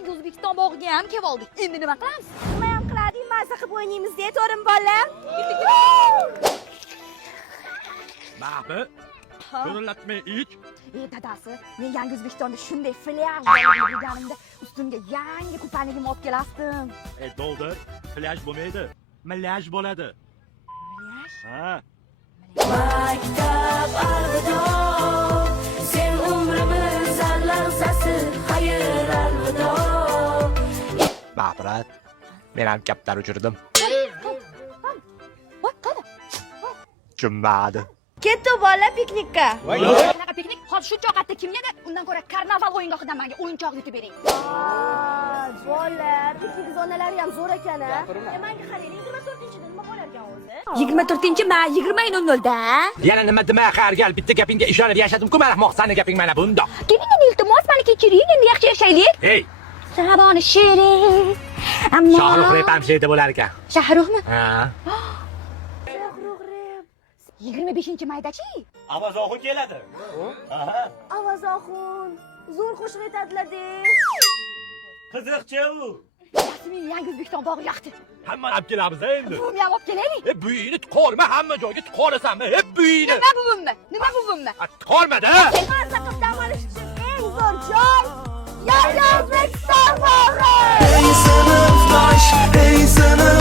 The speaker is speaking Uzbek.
yangi O'zbekiston bog'iga ham kelib oldik. Endi nima qilamiz? Nima ham qiladik? Mazza qilib o'ynaymiz-da, to'rim bola. Mahbi, ko'rinlatmay ich. Dadasi, men yangi O'zbekistonda shunday plyaj bo'lganimda ustimga yangi kupaligimni olib kelasdim. Doldir, plyaj bo'lmaydi. Plyaj bo'ladi. Plyaj? Ha. Maktab alvido, sen umrimiz allamsasi, xayr alvido. Mahbirat, men ham kaptar uchirdim. Voy, qani? Tushunmadi. Ketdi bola piknikka. Qanaqa piknik? Hozir shu choqatda kim yedi? Undan ko'ra karnaval o'yingohidan menga o'yinchoq yutib bering. Bola, piknik zonalari ham zo'r ekan-a. Menga qarang, 24-da nima bo'lar ekan o'zi? 24-ma 20:00da. Yana nima dema, qargal, bitta gapingga ishonib yashadim-ku, mana moqsani gaping mana bundoq. Keling, iltimos, meni kechiring, endi yaxshi yashaylik. Hey, Saboni shirin. Ammo Shohrux rep ham sheyda bo'lar ekan. Shahruxmi? Ha. 25-maydachi? Avazoxu keladi. Aha. Avazoxun, zo'r qo'shiq aytadilar-da. Qiziqchi u. Rasmiy yangi O'zbekiston bog'i yoqdi. Hammani olib kelamiz endi. Buvimni ham olib kelaylik. Buyingni tiqorma, hamma joyga tiqorasanmi? Buyingni. Nima buvimmi? Nima buvimmi? Tiqorma-da. Mazza qilib dam olish uchun eng zo'r joy yangi O'zbekiston bog'i. Ey sınıftaş, ey sınıftaş